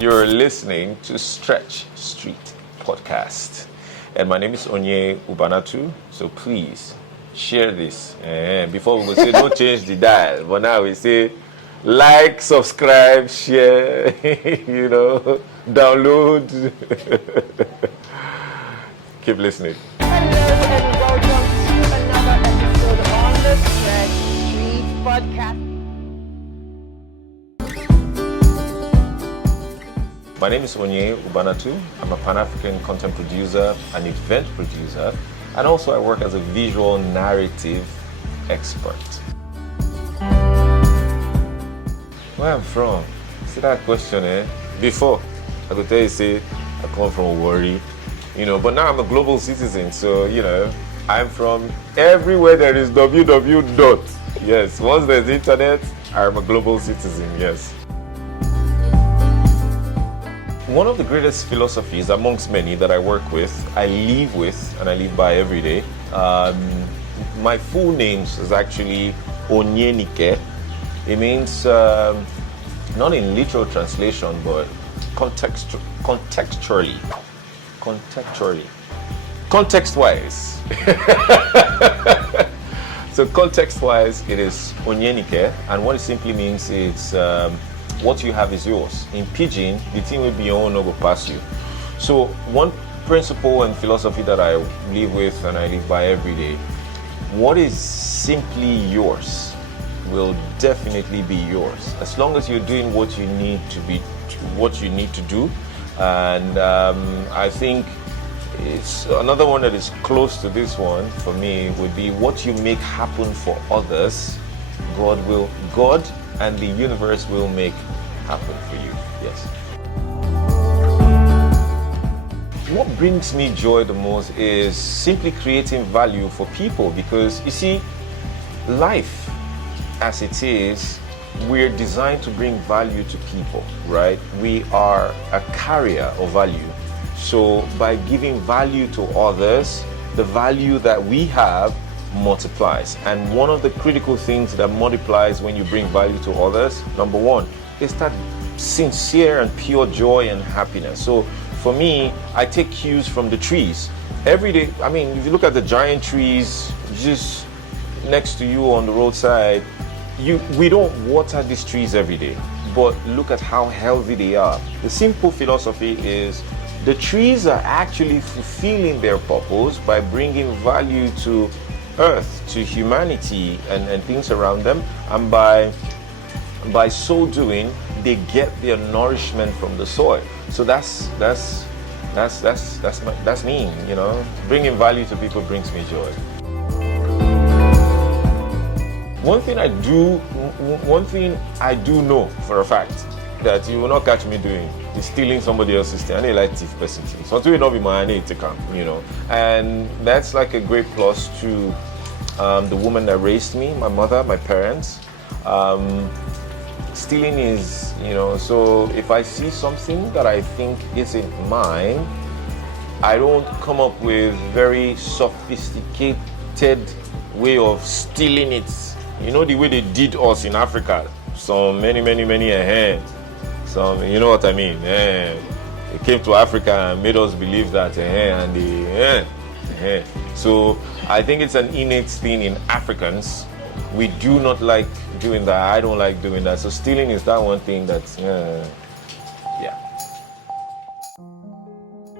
You're listening to Stretch Street Podcast. And my name is Onye Ubanatu. So please share this. Before we go say don't change the dial. But now we say like, subscribe, share, download. Keep listening. Hello and welcome to another episode on the Stretch Street Podcast. My name is Onye Ubanatu. I'm a Pan-African content producer, an event producer, and also I work as a visual narrative expert. Where I'm from? See that question, Before, I could tell you, say, I come from Warri, but now I'm a global citizen, so, I'm from everywhere there is www. Yes, once there's internet, I'm a global citizen, yes. One of the greatest philosophies amongst many that I work with, I live with, and I live by every day. My full name is actually Onyenike. It means, not in literal translation, but contextually. Context-wise. So context-wise, it is Onyenike, and what it simply means is what you have is yours. In Pidgin, the thing will be your own, no go pass you. So one principle and philosophy that I live with and I live by every day, what is simply yours will definitely be yours, as long as you're doing what you need to do. And I think it's another one that is close to this one for me would be what you make happen for others, God and the universe will make happen for you. Yes. What brings me joy the most is simply creating value for people, because you see, life as it is, we're designed to bring value to people, right? We are a carrier of value. So by giving value to others, the value that we have multiplies. And one of the critical things that multiplies when you bring value to others, number one, is that sincere and pure joy and happiness. So for me, I take cues from the trees. Every day, if you look at the giant trees just next to you on the roadside, we don't water these trees every day, but look at how healthy they are. The simple philosophy is the trees are actually fulfilling their purpose by bringing value to earth, to humanity and things around them, and by so doing they get their nourishment from the soil. So that's me, bringing value to people brings me joy. One thing I do know for a fact that you will not catch me doing is stealing somebody else's thing. I need like thief person thing. So until you not be my, I need to come, And that's like a great plus to the woman that raised me, my mother, my parents. Stealing is, so if I see something that I think isn't mine, I don't come up with very sophisticated way of stealing it. The way they did us in Africa, some many ahead. Some, you know what I mean? They came to Africa and made us believe that, So I think it's an innate thing in Africans. We do not like doing that. I don't like doing that. So stealing is that one thing that's,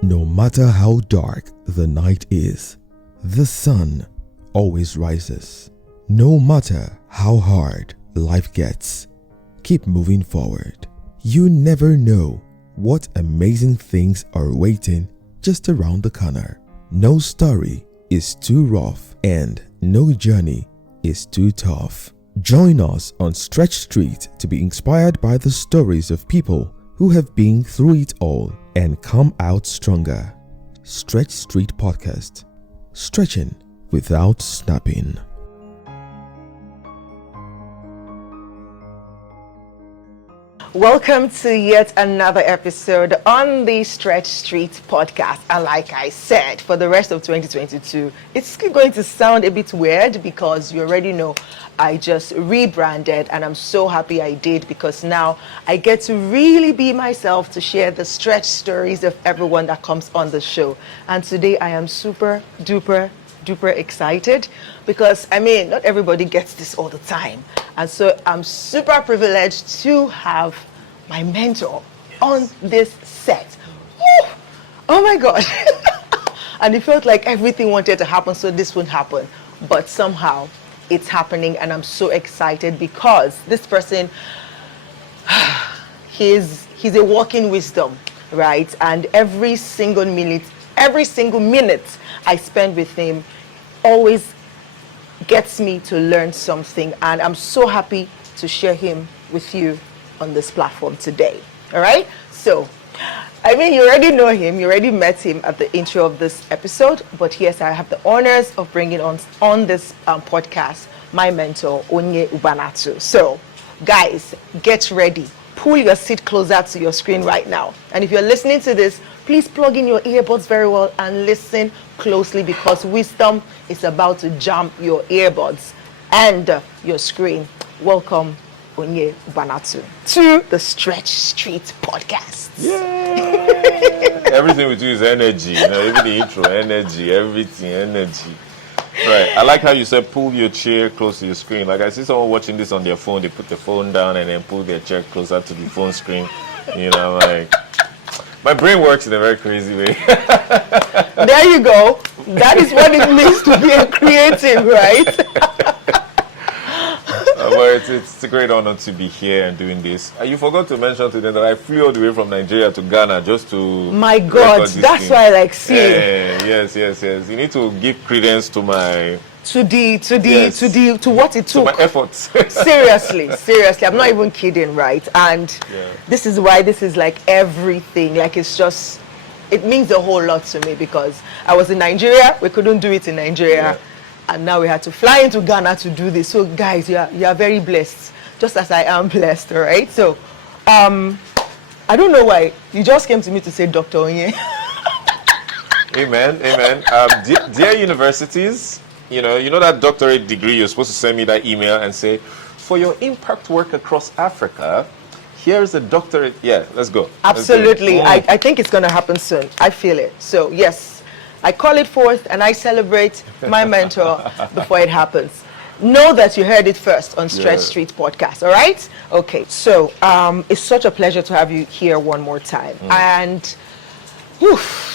No matter how dark the night is, the sun always rises. No matter how hard life gets, keep moving forward. You never know what amazing things are waiting just around the corner. No story is too rough and no journey is too tough. Join us on Stretch Street to be inspired by the stories of people who have been through it all and come out stronger. Stretch Street Podcast. Stretching without snapping. Welcome to yet another episode on the Stretch Street Podcast. And like I said, for the rest of 2022, it's going to sound a bit weird because you already know I just rebranded, and I'm so happy I did, because now I get to really be myself, to share the stretch stories of everyone that comes on the show. And today I am super duper excited, because I mean, not everybody gets this all the time. And so I'm super privileged to have my mentor on this set. Woo! Oh my God. And it felt like everything wanted to happen so this wouldn't happen. But somehow it's happening, and I'm so excited, because this person, he's a walking wisdom, right? And every single minute I spend with him always gets me to learn something, and I'm so happy to share him with you on this platform today. All right? So, I mean, you already know him, you already met him at the intro of this episode, but yes, I have the honors of bringing on this podcast my mentor, Onye Ubanatu. So, guys, get ready. Pull your seat closer to your screen right now. And if you're listening to this, please plug in your earbuds very well and listen closely, because wisdom is about to jam your earbuds and your screen. Welcome, Onye Ubanatu, to the Stretch Street Podcast. Yeah. Everything we do is energy. You know, even the intro, energy, everything, energy. Right. I like how you said pull your chair close to your screen. Like, I see someone watching this on their phone, they put the phone down and then pull their chair closer to the phone screen. You know, like, my brain works in a very crazy way. There you go. That is what it means to be a creative, right? But it's a great honor to be here and doing this. You forgot to mention today that I flew all the way from Nigeria to Ghana just to. My God, that's thing. why I like seeing. Yes. You need to give credence to my. To what it took. To my efforts. seriously, I'm not even kidding, right? And this is why this is like everything. Like, it's just, it means a whole lot to me, because I was in Nigeria, we couldn't do it in Nigeria. Yeah. And now we had to fly into Ghana to do this. So guys, you are very blessed, just as I am blessed, all right? So, I don't know why. You just came to me to say Dr. Onye. Amen. Dear universities, you know that doctorate degree, you're supposed to send me that email and say, for your impact work across Africa, here's a doctorate. Yeah, let's go. Absolutely. Let's go. I think it's going to happen soon. I feel it. So, yes. I call it forth and I celebrate my mentor before it happens. Know that you heard it first on Stretch Street Podcast, all right? Okay, so it's such a pleasure to have you here one more time. And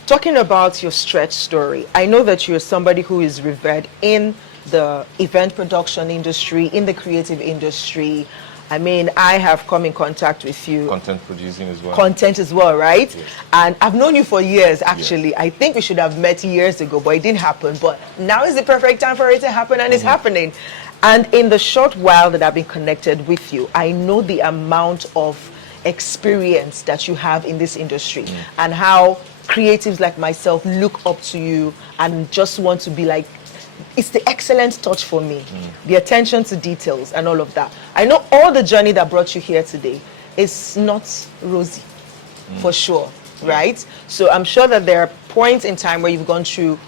talking about your stretch story, I know that you're somebody who is revered in the event production industry, in the creative industry. I mean, I have come in contact with you. Content producing as well. Content as well, right? Yes. And I've known you for years, actually. Yes. I think we should have met years ago, but it didn't happen. But now is the perfect time for it to happen, and it's happening. And in the short while that I've been connected with you, I know the amount of experience that you have in this industry and how creatives like myself look up to you and just want to be like, it's the excellent touch for me, the attention to details and all of that. I know all the journey that brought you here today is not rosy, for sure, right? So I'm sure that there are points in time where you've gone through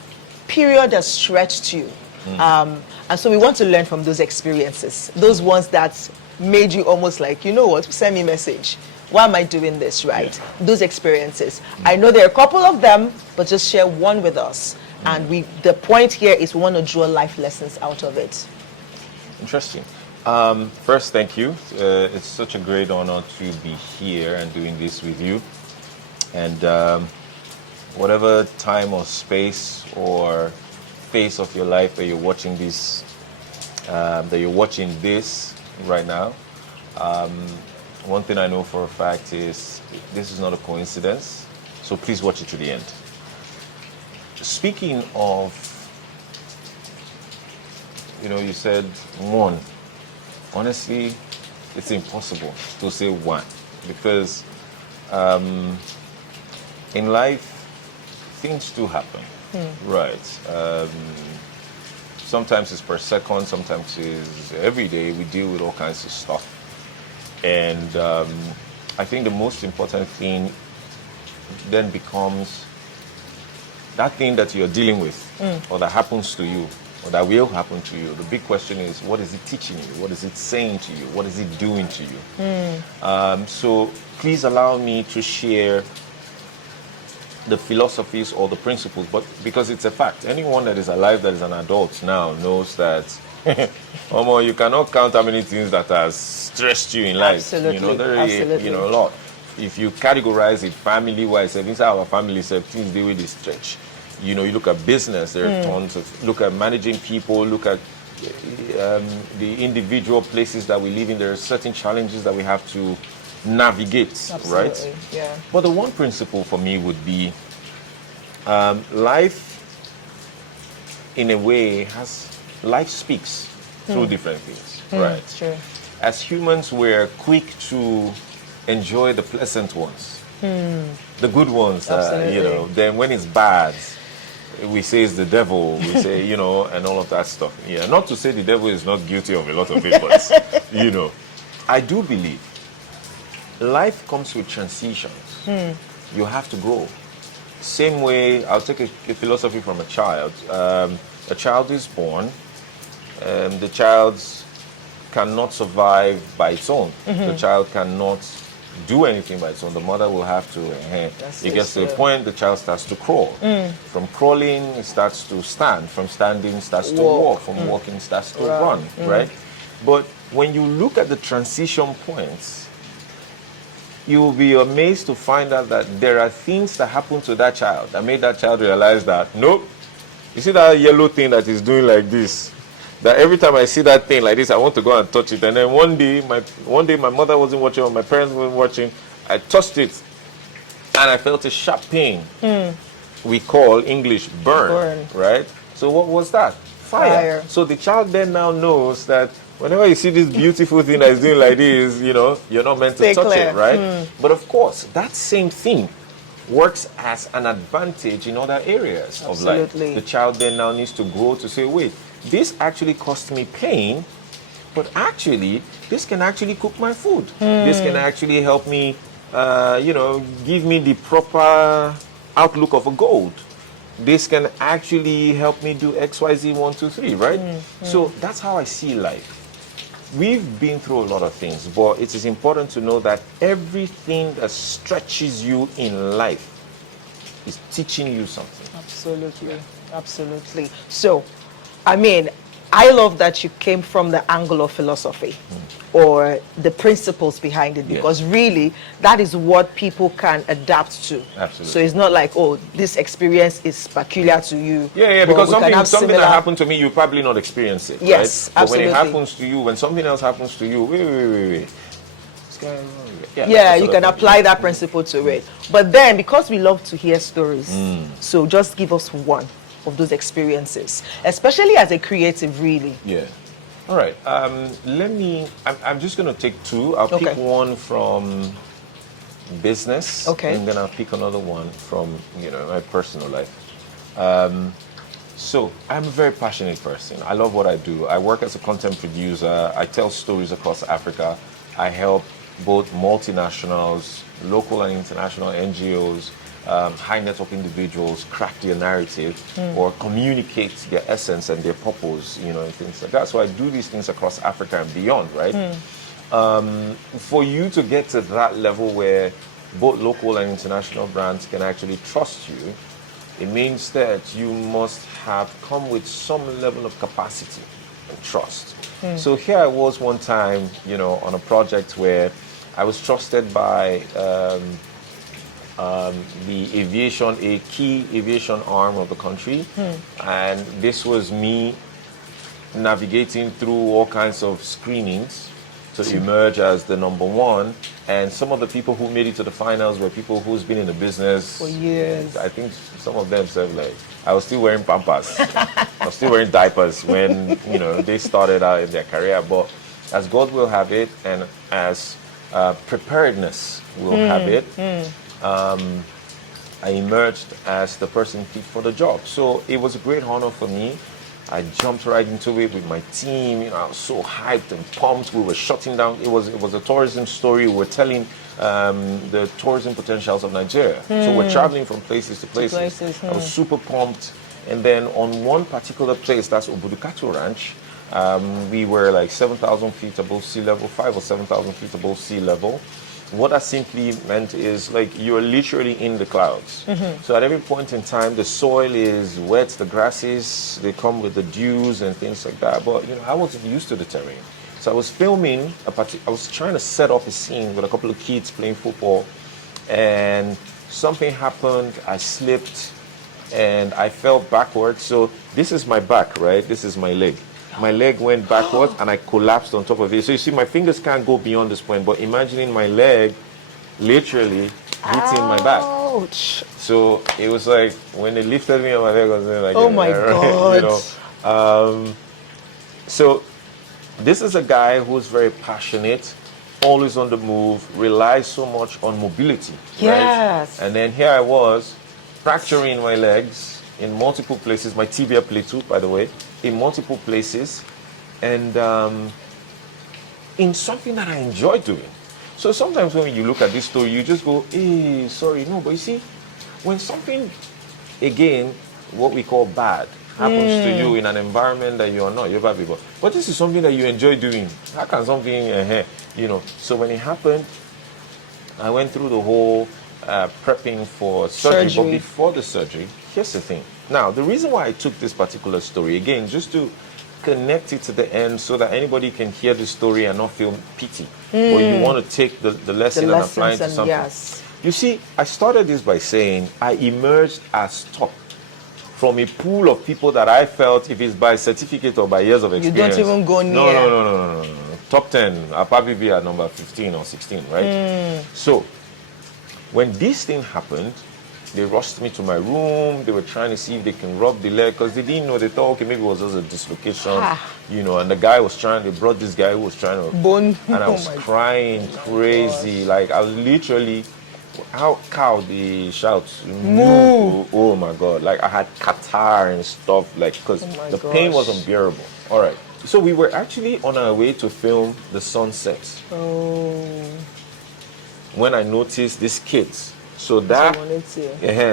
period that stretched you. And so we want to learn from those experiences, those ones that made you almost like, you know what, send me a message. Why am I doing this, right? Yeah. Those experiences. I know there are a couple of them, but just share one with us. And the point here is we want to draw life lessons out of it. Interesting. First, thank you. It's such a great honor to be here and doing this with you. And whatever time or space or phase of your life where you're watching this, right now, one thing I know for a fact is this is not a coincidence. So please watch it to the end. Speaking of, you said one. Honestly, it's impossible to say one because in life, things do happen, right? Sometimes it's per second, sometimes it's every day. We deal with all kinds of stuff. And I think the most important thing then becomes that thing that you're dealing with or that happens to you that will happen to you. The big question is, what is it teaching you? What is it saying to you? What is it doing to you? So please allow me to share the philosophies or the principles, but because it's a fact, anyone that is alive that is an adult now knows that Omo, you cannot count how many things that has stressed you in life. Absolutely. You know, there Absolutely. you know, a lot. If you categorize it family-wise, inside our family, things they will stretch. You know, you look at business, there are tons of, look at managing people, look at the individual places that we live in, there are certain challenges that we have to navigate, Absolutely. right? Yeah. But the one principle for me would be life, in a way, life speaks through different things, right? Sure. As humans, we're quick to enjoy the pleasant ones, the good ones, you know. Then when it's bad, we say it's the devil, we say, you know, and all of that stuff. Yeah, not to say the devil is not guilty of a lot of it, but, you know, I do believe life comes with transitions. You have to grow. Same way, I'll take a philosophy from a child. A child is born, the child cannot survive by its own. The child cannot do anything by its own. The mother will have to. It gets to a point, the child starts to crawl. From crawling, it starts to stand. From standing, starts to walk. From walking, starts to run, right? But when you look at the transition points, you will be amazed to find out that there are things that happen to that child that made that child realize that, nope, you see that yellow thing that is doing like this? That every time I see that thing like this, I want to go and touch it. And then one day my mother wasn't watching or my parents weren't watching. I touched it and I felt a sharp pain. We call English burn, right? So what was that? Fire. So the child then now knows that whenever you see this beautiful thing that is doing like this, you know, you're not meant to touch it, right? But of course, that same thing works as an advantage in other areas of life. The child then now needs to grow to say, wait, this actually cost me pain, but actually, this can actually cook my food. This can actually help me, you know, give me the proper outlook of a gold. This can actually help me do X, Y, Z, 1, 2, 3, right? So that's how I see life. We've been through a lot of things, but it is important to know that everything that stretches you in life is teaching you something. Absolutely. Absolutely. So, I mean, I love that you came from the angle of philosophy or the principles behind it, because really that is what people can adapt to. Absolutely. So it's not like, oh, this experience is peculiar to you. Because something that happened to me, you probably not experience it. Yes, right? absolutely. But when it happens to you, when something else happens to you, wait. What's going on? Yeah, you can apply that principle to it. But then, because we love to hear stories, so just give us one of those experiences, especially as a creative, really. Yeah. All right. I'm just going to take two. I'll pick one from business. And then I'll pick another one from, you know, my personal life. So I'm a very passionate person. I love what I do. I work as a content producer. I tell stories across Africa. I help both multinationals, local and international NGOs, high network individuals craft their narrative or communicate their essence and their purpose, you know, and things like that. So I do these things across Africa and beyond, right? For you to get to that level where both local and international brands can actually trust you, it means that you must have come with some level of capacity and trust. So here I was one time, you know, on a project where I was trusted by the aviation, a key aviation arm of the country, and this was me navigating through all kinds of screenings to emerge as the number one. And some of the people who made it to the finals were people who's been in the business for years. I think some of them said, like, I was still wearing Pampers, I was still wearing diapers when, you know, they started out in their career. But as God will have it, and as preparedness will have it, I emerged as the person fit for the job. So it was a great honor for me. I jumped right into it with my team. You know, I was so hyped and pumped. We were shutting down. It was a tourism story. We were telling the tourism potentials of Nigeria. So we're traveling from places to places. I was super pumped. And then on one particular place, that's Obudukatu Ranch, we were like 7,000 feet above sea level, 5 or 7,000 feet above sea level. What that simply meant is like you're literally in the clouds. So at every point in time, the soil is wet, the grasses, they come with the dews and things like that. But I wasn't used to the terrain. So I was filming, I was trying to set up a scene with a couple of kids playing football, and something happened, I slipped, and I fell backwards. So this is my back, right? This is my leg. My leg went backwards and I collapsed on top of it. So you see, my fingers can't go beyond this point, but imagining my leg literally hitting my back. Ouch. So it was like, when they lifted me on my leg, I was like, oh my God. So this is a guy who's very passionate, always on the move, relies so much on mobility. Yes. Right? And then here I was, fracturing my legs in multiple places, my tibia plateau, by the way, in multiple places, and in something that I enjoy doing. So sometimes when you look at this story, you just go, hey, sorry, no, but you see, when something, again, what we call bad, happens to you in an environment that you're not, but this is something that you enjoy doing. How can something, so when it happened, I went through the whole prepping for surgery, but before the surgery, here's the thing. Now, the reason why I took this particular story, again, just to connect it to the end so that anybody can hear the story and not feel pity, or you want to take the lesson and apply it to something. Yes. You see, I started this by saying I emerged as top from a pool of people that I felt, if it's by certificate or by years of experience. You don't even go near. No. Top 10, I'll probably be at number 15 or 16, right? So, when this thing happened, they rushed me to my room. They were trying to see if they can rub the leg because they didn't know. They thought, okay, maybe it was just a dislocation, And the guy was trying. They brought this guy who was trying to bone, and I was crying crazy. Like I was literally, how they shout, moo. Oh my God! Like I had catarrh and stuff. Like because the pain was unbearable. All right. So we were actually on our way to film the sunset. When I noticed these kids. So that,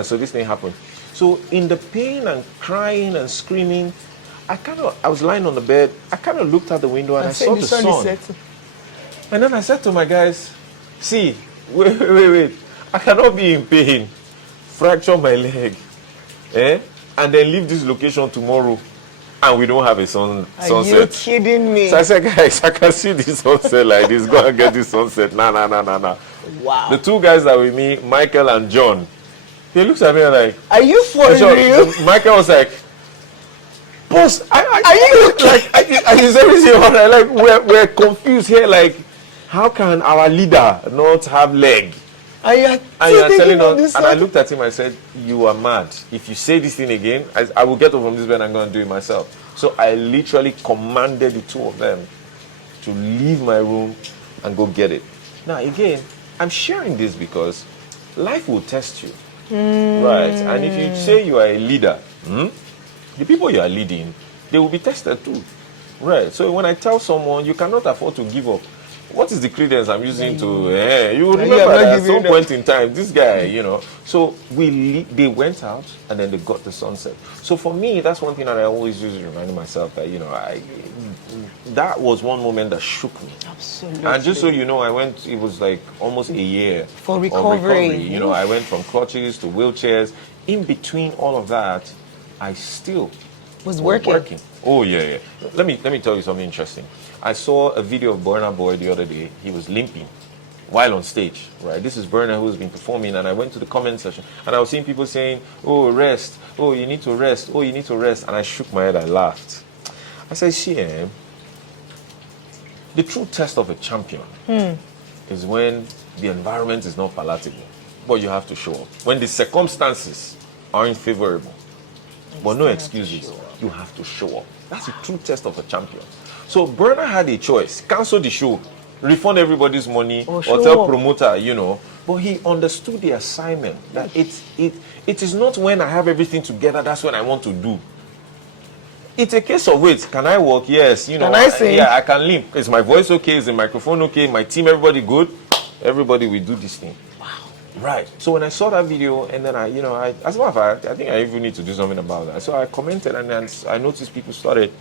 so this thing happened. So in the pain and crying and screaming, I was lying on the bed. I kind of looked out the window and I saw the sun. And then I said to my guys, see, wait. I cannot be in pain, fracture my leg, and then leave this location tomorrow. And we don't have a sunset. Are you kidding me? So I said, guys, I can see this sunset like this. Go and get this sunset. Nah. Wow. The two guys that were with me, Michael and John, they looked at me like, are you for real? Michael was like, boss, are you like, is everything all right? Like, we're confused here. Like, how can our leader not have leg? And you are telling us, and I looked at him, I said, you are mad. If you say this thing again, I will get up from this bed and I'm going to do it myself. So I literally commanded the two of them to leave my room and go get it. Now, again, I'm sharing this because life will test you. Right? And if you say you are a leader, the people you are leading, they will be tested too. Right? So when I tell someone, you cannot afford to give up. What is the credence I'm using to? You will remember that at some point in time, this guy, So they went out and then they got the sunset. So for me, that's one thing that I always use to remind myself that that was one moment that shook me. Absolutely. And just so you know, I went. It was like almost a year for recovery. I went from crutches to wheelchairs. In between all of that, I still was working. Oh yeah. Let me tell you something interesting. I saw a video of Burna Boy the other day. He was limping while on stage, right? This is Burna who's been performing, and I went to the comment section, and I was seeing people saying, oh, rest. Oh, you need to rest. Oh, you need to rest. And I shook my head, I laughed. I said, see, the true test of a champion is when the environment is not palatable, but you have to show up. When the circumstances aren't favorable, but no excuses, you have to show up. That's the true test of a champion. So Burna had a choice: cancel the show, refund everybody's money, or tell promoter, But he understood the assignment that it is not when I have everything together that's when I want to do. It's a case of wait, can I walk? Yes, Can I sing? Yeah, I can limp. Is my voice okay? Is the microphone okay? My team, everybody good? Everybody will do this thing. Wow. Right. So when I saw that video, and then as a matter of fact, I think I even need to do something about that. So I commented, and then I noticed people started,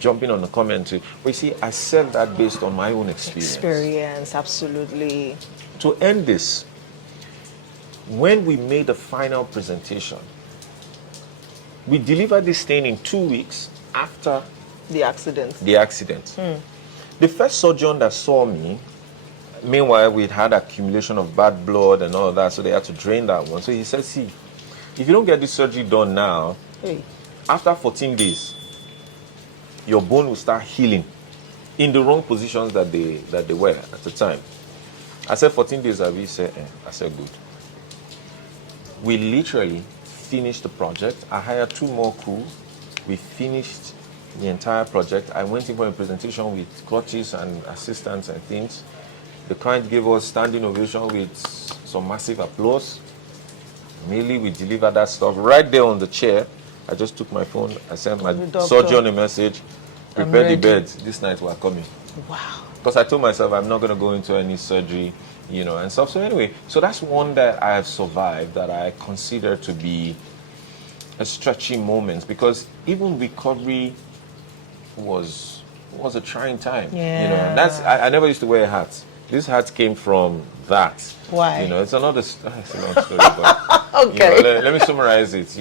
jumping on the comment. But you see, I said that based on my own experience. Absolutely. To end this, when we made the final presentation, we delivered this thing in 2 weeks after the accident. The first surgeon that saw me, meanwhile, we'd had accumulation of bad blood and all of that, so they had to drain that one. So he said, see, if you don't get this surgery done now, after 14 days, your bone will start healing in the wrong positions that they were at the time. I said, 14 days, He said, I said, good. We literally finished the project. I hired 2 more crew. We finished the entire project. I went in for a presentation with coaches and assistants and things. The client gave us standing ovation with some massive applause. Immediately we delivered that stuff right there on the chair. I just took my phone. I sent my surgeon a message. Prepare the bed. This night we are coming. Wow. Because I told myself I'm not going to go into any surgery, and stuff. So anyway, so that's one that I have survived that I consider to be a stretching moment, because even recovery was a trying time. Yeah. I never used to wear hats. This hat came from that. Why? It's a long story, but okay. Let me summarize it.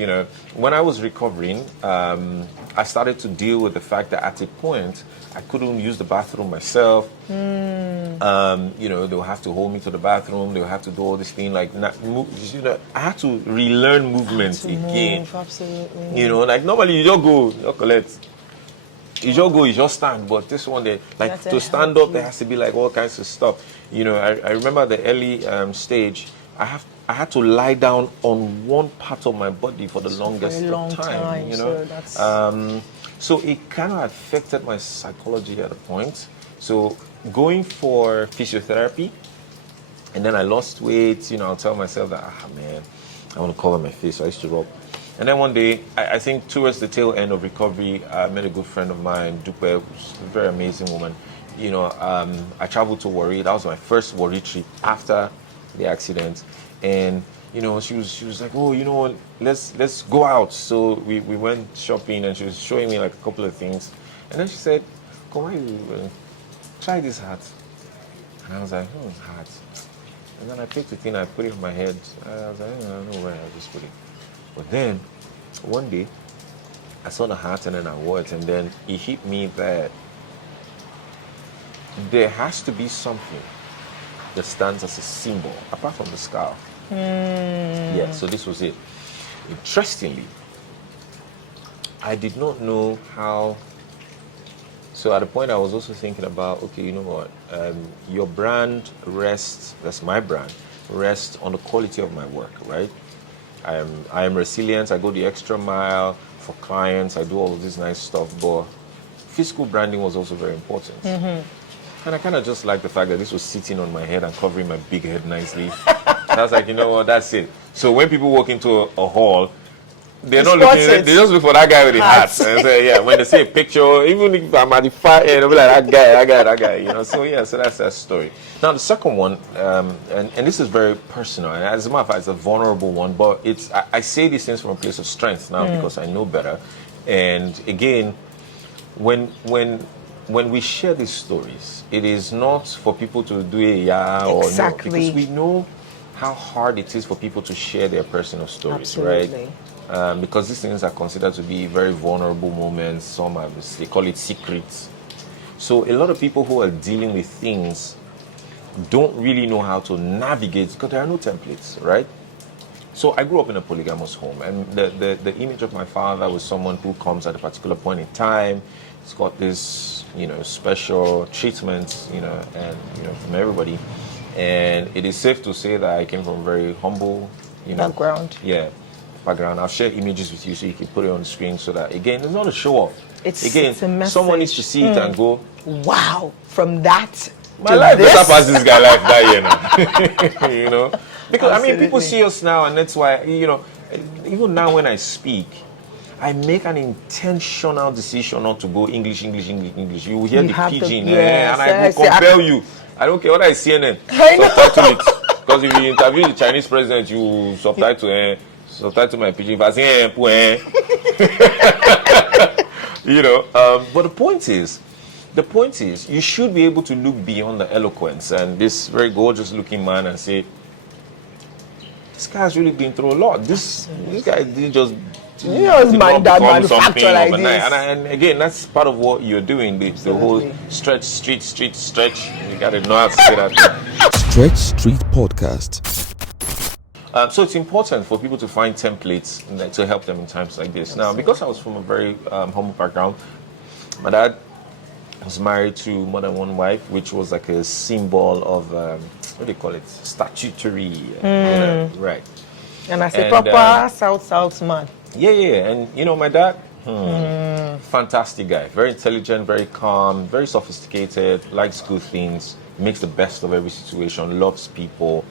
When I was recovering, I started to deal with the fact that at a point I couldn't use the bathroom myself. They'll have to hold me to the bathroom. They'll have to do all this thing I had to relearn movement again. Move, absolutely. Like normally you just go, you collect. You just go, you just stand. But this one, to stand up, there has to be all kinds of stuff. I remember the early stage. I had to lie down on one part of my body for the longest time. So it kind of affected my psychology at a point. So going for physiotherapy, and then I lost weight. I'll tell myself that, man, I want to cover my face. So I used to rub. And then one day, I think towards the tail end of recovery, I met a good friend of mine, Dupe, who's a very amazing woman. I traveled to Warri. That was my first Warri trip after the accident. And, she was like, oh, let's go out. So we went shopping, and she was showing me a couple of things. And then she said, come on, try this hat. And I was like, hat. And then I picked the thing, I put it on my head. I was like, I don't know where, I just put it. But then, one day, I saw the hat and then I wore it, and then it hit me that there has to be something that stands as a symbol, apart from the scarf. Yeah, so this was it. Interestingly, I did not know how. So at the point I was also thinking about, okay, you know what, your brand rests, that's my brand, rests on the quality of my work, right? I am resilient. I go the extra mile for clients. I do all of this nice stuff, but physical branding was also very important. And I kind of just liked the fact that this was sitting on my head and covering my big head nicely. I was like, you know what, that's it. So when people walk into a hall, they're not looking. They just look for that guy with the hat. And say, yeah, when they see a picture, even if I'm at the far end, they'll be like, that guy. So yeah, so that's that story. Now the second one, and this is very personal, and as a matter of fact, it's a vulnerable one, but I say these things from a place of strength now because I know better. And again, when we share these stories, it is not for people to do a or no, because we know how hard it is for people to share their personal stories, right? Because these things are considered to be very vulnerable moments. Some they call it secrets. So a lot of people who are dealing with things don't really know how to navigate because there are no templates, right? So I grew up in a polygamous home, and the image of my father was someone who comes at a particular point in time. He's got this, special treatment, and from everybody. And it is safe to say that I came from a very humble, background. Yeah, background. I'll share images with you so you can put it on the screen so that, again, it's not a show off. It's a message. Someone needs to see it and go, wow, from that my life better pass this guy life that year now. Because Absolutely. People see us now, and that's why, even now when I speak, I make an intentional decision not to go English. You will hear the pidgin, and I will compel you. I don't care what I CNN. Subtitle it. Because Because if you interview the Chinese president, you subtitle my pidgin. If I say but the point is, you should be able to look beyond the eloquence and this very gorgeous-looking man and say, this guy's really been through a lot. This guy didn't just manufacture like overnight. this. And again, that's part of what you're doing. The whole stretch. You got to know how to say that. Stretch Street Podcast. So it's important for people to find templates to help them in times like this. Now, because I was from a very humble background, my dad was married to more than one wife, which was like a symbol of, what do you call it? Statutory. Right. And I say proper South man. Yeah. And, my dad, fantastic guy. Very intelligent, very calm, very sophisticated, likes good things, makes the best of every situation, loves people,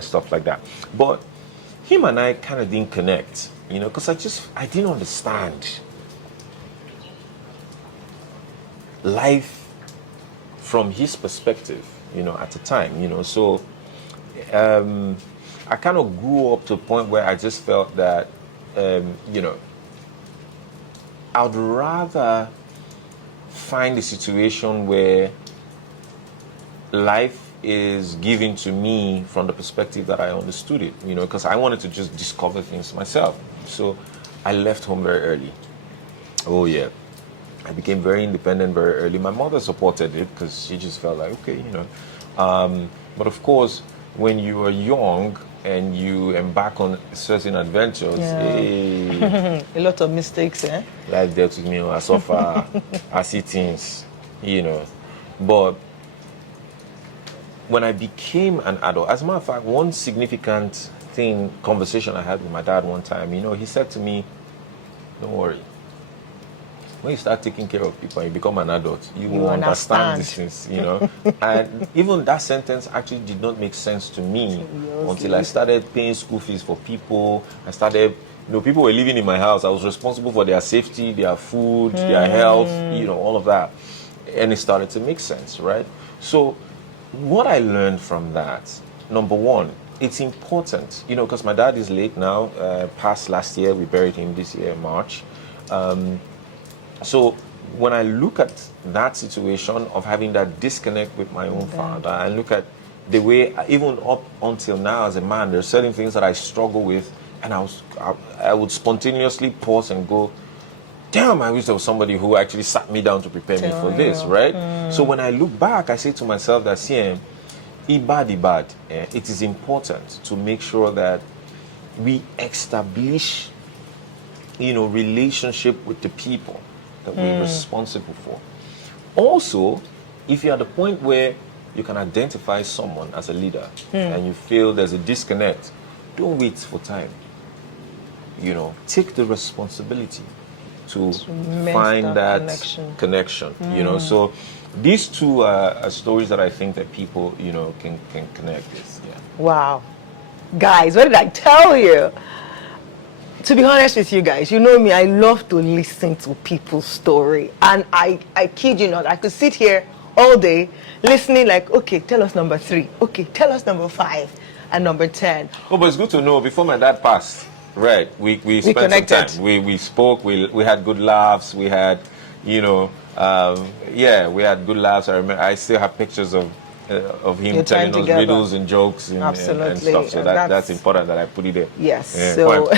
stuff like that. But him and I kind of didn't connect, because I didn't understand life from his perspective, at the time, So I kind of grew up to a point where I just felt that, I'd rather find a situation where life is given to me from the perspective that I understood it, because I wanted to just discover things myself. So I left home very early. Oh, yeah. I became very independent very early. My mother supported it because she just felt like, okay, But of course, when you are young and you embark on certain adventures, a lot of mistakes, life dealt with me. I suffer, I see things, But when I became an adult, as a matter of fact, one significant conversation I had with my dad one time, he said to me, don't worry. When you start taking care of people and you become an adult, you will understand these things, And even that sentence actually did not make sense to me until I started paying school fees for people. I started, people were living in my house. I was responsible for their safety, their food, their health, all of that. And it started to make sense, right? So what I learned from that, number one, it's important, because my dad is late now, passed last year. We buried him this year in March. So when I look at that situation of having that disconnect with my own father, and look at the way, even up until now as a man, there's certain things that I struggle with, and I would spontaneously pause and go, damn, I wish there was somebody who actually sat me down to prepare me for this, right? So when I look back, I say to myself that, ibad, it is important to make sure that we establish, relationship with the people that we're responsible for. Also, if you're at the point where you can identify someone as a leader and you feel there's a disconnect, don't wait for time. Take the responsibility to find that connection. So these two are stories that I think that people, can connect with. Yeah. Wow. Guys, what did I tell you? To be honest with you guys, you know me, I love to listen to people's story. And I kid you not, I could sit here all day listening like, okay, tell us number 3. Okay, tell us number 5 and number 10. Oh, but it's good to know, before my dad passed, right, we spent connected. some time. We spoke, we had good laughs, we had, we had good laughs. I remember, I still have pictures of him telling us riddles and jokes and stuff. So that's important that I put it there. Yes. Yeah. So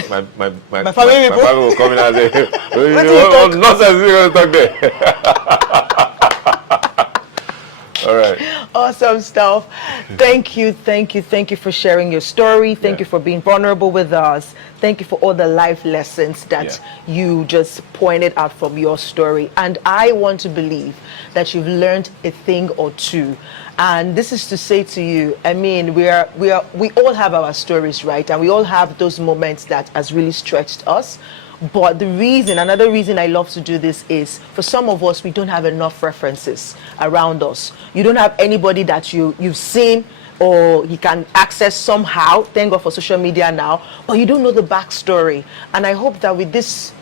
my family will come in and say, what nonsense are you going to talk there? All right. Awesome stuff. Thank you for sharing your story. Thank you for being vulnerable with us. Thank you for all the life lessons that you just pointed out from your story. And I want to believe that you've learned a thing or two. And this is to say to you, I mean, we all have our stories, right? And we all have those moments that has really stretched us. But another reason I love to do this is, for some of us, we don't have enough references around us. You don't have anybody that you've seen or you can access somehow. Thank God for social media now. But you don't know the backstory. And I hope that with this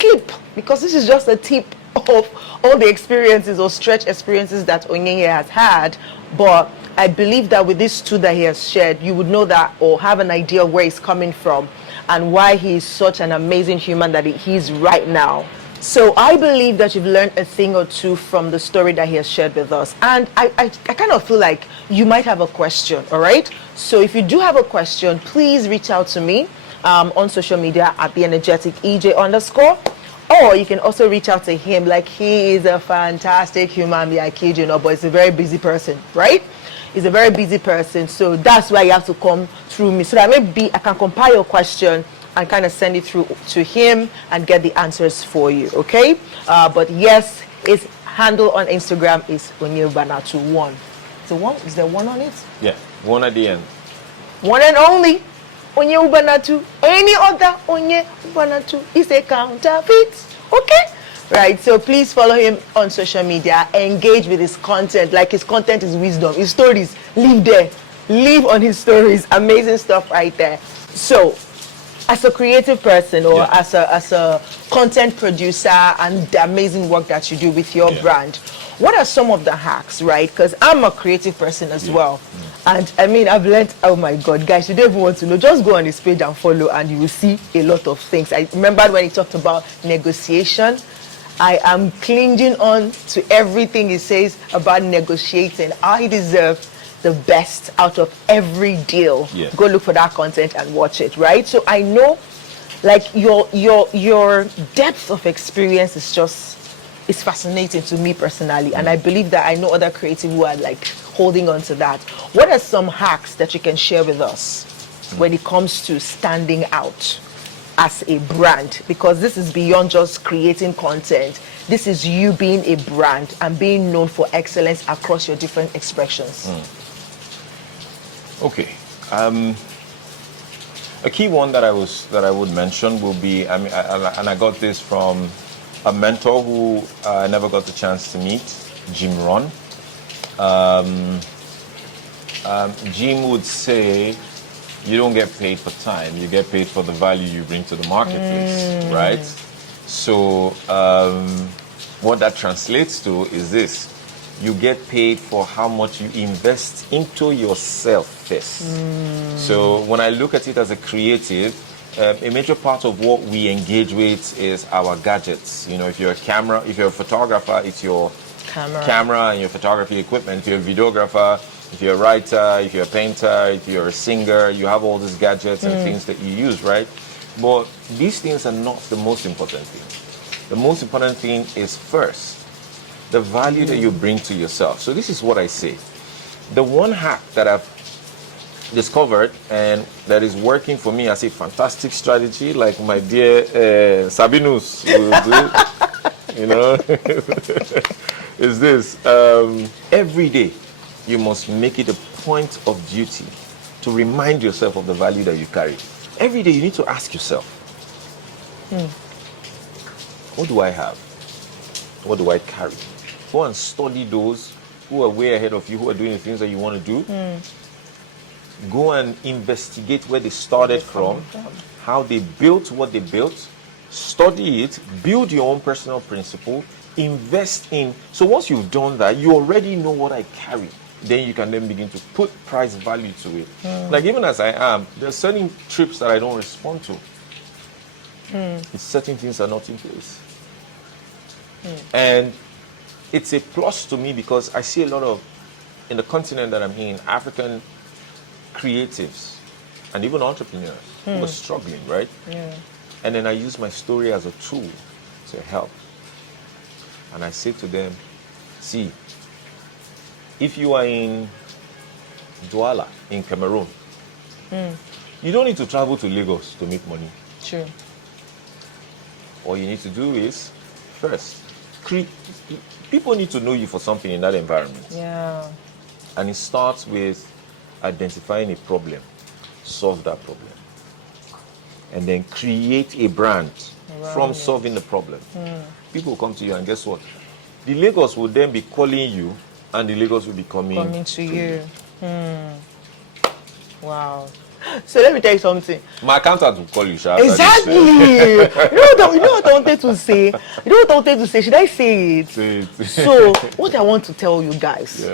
clip, because this is just a tip of all the experiences or stretch experiences that Onye has had, but I believe that with these two that he has shared, you would know that or have an idea of where he's coming from and why he is such an amazing human that he is right now. So I believe that you've learned a thing or two from the story that he has shared with us. And I kind of feel like you might have a question, all right? So if you do have a question, please reach out to me on social media at @theenergeticEJ_. Or you can also reach out to him. Like, he is a fantastic human being, I kid you not, but he's a very busy person, right? He's a very busy person, so that's why you have to come through me, so that maybe I can compile your question and kind of send it through to him and get the answers for you, okay? But yes, his handle on Instagram is Onye Ubanatu 1. Is there one on it? Yeah, one at the end. One and only Onye Ubanatu. Any other Onye Ubanatu is a counterfeit. Okay? Right, so please follow him on social media. Engage with his content. Like, his content is wisdom. His stories, live there. Live on his stories. Amazing stuff right there. So, as a creative person or as a content producer and the amazing work that you do with your brand, what are some of the hacks, right? Because I'm a creative person as well. And I mean, I've learned, oh my God, guys, you don't even want to know. Just go on his page and follow, and you will see a lot of things. I remember when he talked about negotiation. I am clinging on to everything he says about negotiating. I deserve the best out of every deal. Yes. Go look for that content and watch it, right? So I know, like, your depth of experience is just, it's fascinating to me personally, and I believe that I know other creatives who are like holding on to that. What are some hacks that you can share with us when it comes to standing out as a brand? Because this is beyond just creating content. This is you being a brand and being known for excellence across your different expressions. Okay. A key one that I would mention will be, and I got this from a mentor who I never got the chance to meet, Jim Rohn. Jim would say, you don't get paid for time, you get paid for the value you bring to the marketplace, right? So what that translates to is this: you get paid for how much you invest into yourself first. So when I look at it as a creative, a major part of what we engage with is our gadgets. You know, if you're a photographer, it's your camera and your photography equipment. If you're a videographer, if you're a writer, if you're a painter, if you're a singer, you have all these gadgets and things that you use, right? But these things are not the most important thing. The most important thing is first, the value that you bring to yourself. So this is what I say. The one hack that I've discovered and that is working for me as a fantastic strategy, like my dear Sabinus will do, you know, is this. Every day, you must make it a point of duty to remind yourself of the value that you carry. Every day, you need to ask yourself, what do I have? What do I carry? Go and study those who are way ahead of you, who are doing the things that you want to do. Go and investigate where they started from, how they built what they built. Study it, build your own personal principle, invest in. So once you've done that, you already know what I carry. Then you can then begin to put price value to it. Like, even as I am, there are certain trips that I don't respond to. It's certain things are not in place. And it's a plus to me because I see a lot of, in the continent that I'm in, African creatives and even entrepreneurs who are struggling, right? And then I use my story as a tool to help. And I say to them, see, if you are in Douala, in Cameroon, you don't need to travel to Lagos to make money. Sure. All you need to do is, first, people need to know you for something in that environment. Yeah. And it starts with identifying a problem, solve that problem, and then create a brand from solving the problem. People will come to you, and guess what? The Lagos will then be calling you, and the Lagos will be coming to you. Wow. So let me tell you something. My accountant will call you, Sha. Exactly. you know what I wanted to say? You know what I wanted to say? Should I say it? Say it. So what I want to tell you guys.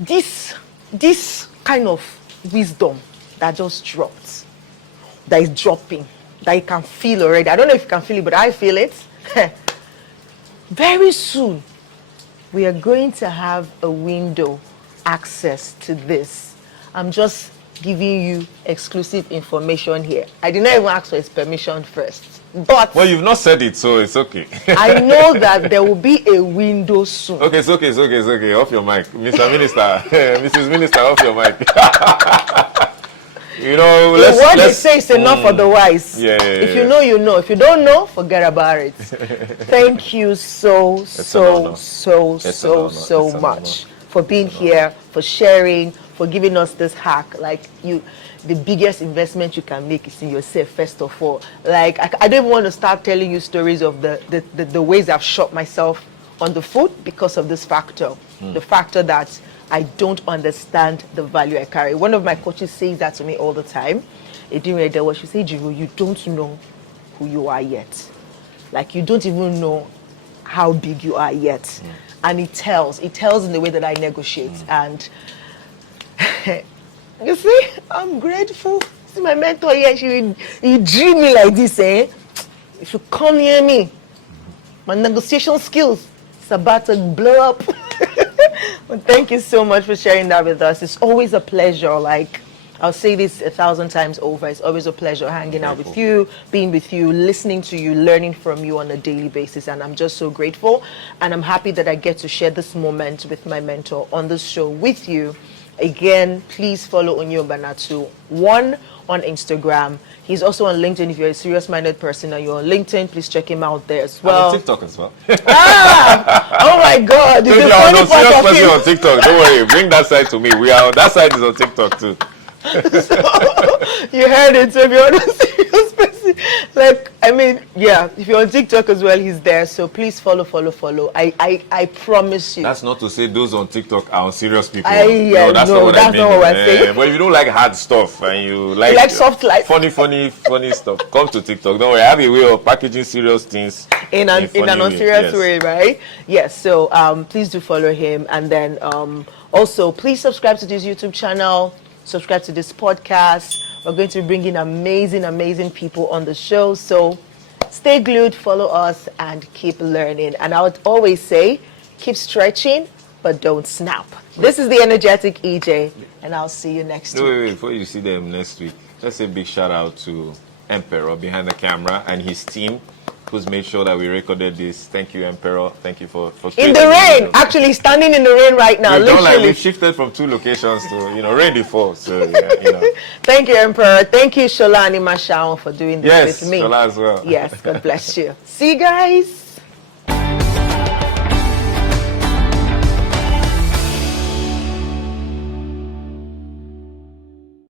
this kind of wisdom that just dropped, that is dropping, that you can feel already. I don't know if you can feel it, but I feel it. Very soon, we are going to have a window access to this. I'm just giving you exclusive information here. I did not even ask for his permission first. But well, you've not said it, so it's okay. I know that there will be a window soon. Okay, it's okay. Off your mic. Mr. Minister, Mrs. Minister, off your mic. You know, what they say is enough for the wise. Yeah. If you know, you know. If you don't know, forget about it. Thank you so much for being here, for sharing, for giving us this hack. Like the biggest investment you can make is in yourself, first of all. Like I don't want to start telling you stories of the ways I've shot myself on the foot because of this factor. The factor that I don't understand the value I carry. One of my coaches says that to me all the time. She said, Jiro, you don't know who you are yet. Like you don't even know how big you are yet. And it tells in the way that I negotiate. And you see, I'm grateful. See my mentor here, he drew me like this, eh? If you come near me, my negotiation skills is about to blow up. Well, thank you so much for sharing that with us. It's always a pleasure. Like, I'll say this 1,000 times over. It's always a pleasure hanging out with you, being with you, listening to you, learning from you on a daily basis. And I'm just so grateful. And I'm happy that I get to share this moment with my mentor on this show with you. Again, please follow Onye Ubanatu, on Instagram. He's also on LinkedIn. If you're a serious-minded person and you're on LinkedIn, please check him out there as well. I'm on TikTok as well. Oh my God! If you're on a serious person on TikTok, don't worry. Bring that side to me. That side is on TikTok too. So, you heard it. So if you're on a serious person, like, I mean, yeah, if you're on TikTok as well, he's there. So please follow. I promise you. That's not to say those on TikTok are on serious people. That's not what I'm saying. But if you don't like hard stuff and you like soft life, funny stuff, come to TikTok. Don't worry, I have a way of packaging serious things in an unserious way, right? Yes. So please do follow him, and then also please subscribe to this YouTube channel. Subscribe to this podcast. We're going to be bringing amazing people on the show. So stay glued, follow us, and keep learning. And I would always say, keep stretching, but don't snap. This is the energetic EJ, and I'll see you next week. Wait, before you see them next week, let's say a big shout out to Emperor behind the camera and his team, who's made sure that we recorded this. Thank you, Emperor. Thank you for in the rain. Actually, standing in the rain right now. We've shifted from 2 locations to rain before. So Thank you, Emperor. Thank you, Shola and Ima Shaon, for doing this with me. Shola as well. Yes, God bless you. See you guys.